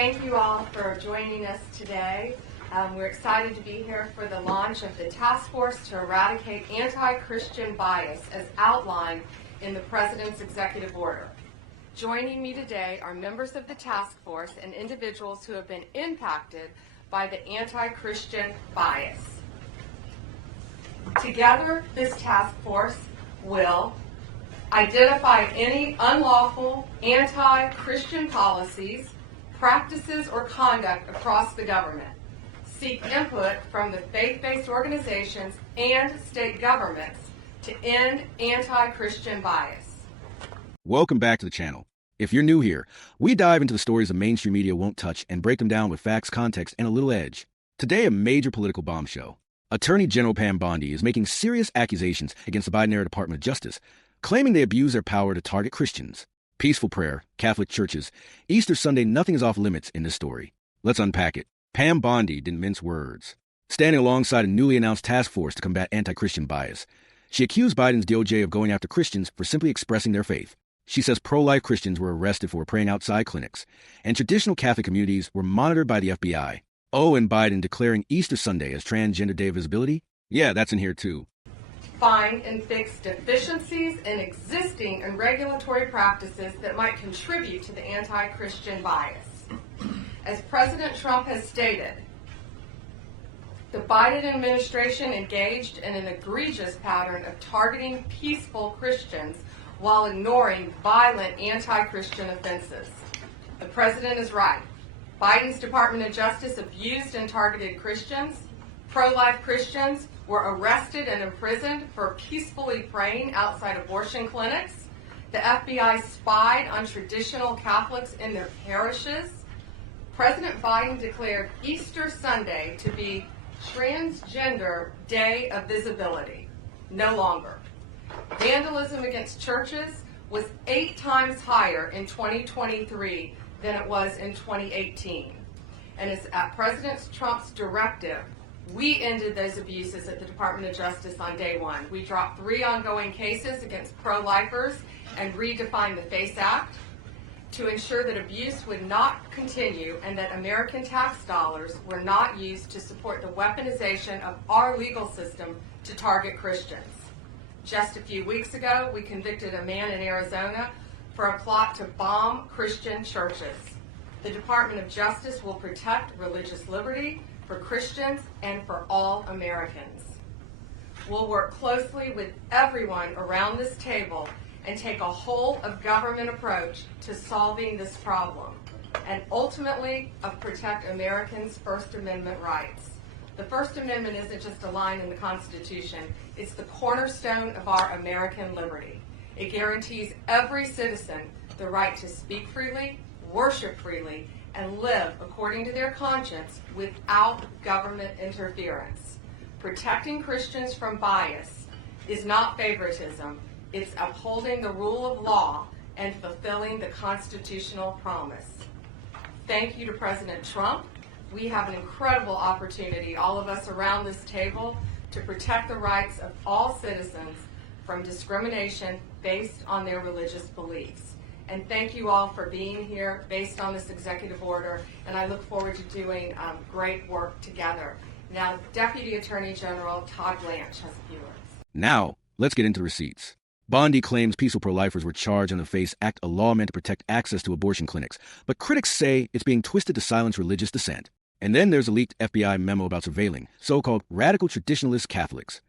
Thank you all for joining us today. We're excited to be here for the launch of the task force to eradicate anti-Christian bias as outlined in the President's executive order. Joining me today are members of the task force and individuals who have been impacted by the anti-Christian bias. Together, this task force will identify any unlawful anti-Christian policies, practices, or conduct across the government, seek input from the faith-based organizations and state governments to end anti-Christian bias. Welcome back to the channel. If you're new here, we dive into the stories the mainstream media won't touch and break them down with facts, context, and a little edge. Today, a major political bombshell. Attorney General Pam Bondi is making serious accusations against the Biden-era Department of Justice, claiming they abuse their power to target Christians. Peaceful prayer, Catholic churches, Easter Sunday, nothing is off limits in this story. Let's unpack it. Pam Bondi didn't mince words. Standing alongside a newly announced task force to combat anti-Christian bias, she accused Biden's DOJ of going after Christians for simply expressing their faith. She says pro-life Christians were arrested for praying outside clinics, and traditional Catholic communities were monitored by the FBI. Oh, and Biden declaring Easter Sunday as Transgender Day of Visibility? Yeah, that's in here too. Find and fix deficiencies in existing and regulatory practices that might contribute to the anti-Christian bias. As President Trump has stated, the Biden administration engaged in an egregious pattern of targeting peaceful Christians while ignoring violent anti-Christian offenses. The president is right. Biden's Department of Justice abused and targeted Christians. Pro-life Christians were arrested and imprisoned for peacefully praying outside abortion clinics. The FBI spied on traditional Catholics in their parishes. President Biden declared Easter Sunday to be Transgender Day of Visibility. No longer. Vandalism against churches was 8 times higher in 2023 than it was in 2018. And it's at President Trump's directive, we ended those abuses at the Department of Justice on day one. We dropped 3 ongoing cases against pro-lifers and redefined the FACE Act to ensure that abuse would not continue and that American tax dollars were not used to support the weaponization of our legal system to target Christians. Just a few weeks ago, we convicted a man in Arizona for a plot to bomb Christian churches. The Department of Justice will protect religious liberty for Christians and for all Americans. We'll work closely with everyone around this table and take a whole-of-government approach to solving this problem and ultimately protect Americans' First Amendment rights. The First Amendment isn't just a line in the Constitution, it's the cornerstone of our American liberty. It guarantees every citizen the right to speak freely, worship freely, and live according to their conscience without government interference. Protecting Christians from bias is not favoritism, it's upholding the rule of law and fulfilling the constitutional promise. Thank you to President Trump. We have an incredible opportunity, all of us around this table, to protect the rights of all citizens from discrimination based on their religious beliefs. And thank you all for being here based on this executive order, and I look forward to doing great work together. Now, Deputy Attorney General Todd Blanche has a few words. Now, let's get into the receipts. Bondi claims peaceful pro-lifers were charged under the FACE Act, a law meant to protect access to abortion clinics, but critics say it's being twisted to silence religious dissent. And then there's a leaked FBI memo about surveilling so-called radical traditionalist Catholics.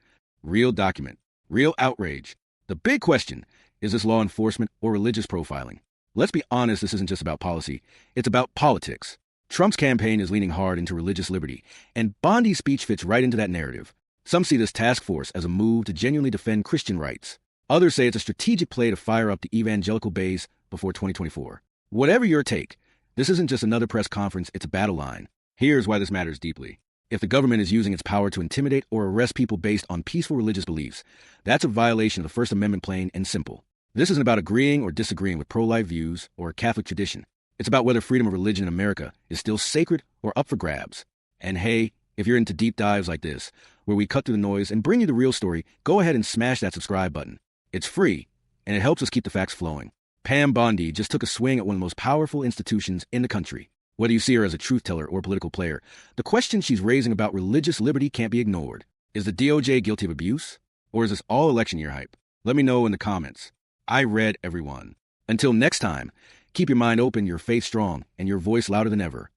Real document, real outrage. The big question, is this law enforcement or religious profiling? Let's be honest, this isn't just about policy. It's about politics. Trump's campaign is leaning hard into religious liberty, and Bondi's speech fits right into that narrative. Some see this task force as a move to genuinely defend Christian rights. Others say it's a strategic play to fire up the evangelical base before 2024. Whatever your take, this isn't just another press conference, it's a battle line. Here's why this matters deeply. If the government is using its power to intimidate or arrest people based on peaceful religious beliefs, that's a violation of the First Amendment, plain and simple. This isn't about agreeing or disagreeing with pro-life views or Catholic tradition. It's about whether freedom of religion in America is still sacred or up for grabs. And hey, if you're into deep dives like this, where we cut through the noise and bring you the real story, go ahead and smash that subscribe button. It's free, and it helps us keep the facts flowing. Pam Bondi just took a swing at one of the most powerful institutions in the country. Whether you see her as a truth teller or political player, the question she's raising about religious liberty can't be ignored. Is the DOJ guilty of abuse? Or is this all election year hype? Let me know in the comments. I read everyone. Until next time, keep your mind open, your faith strong, and your voice louder than ever.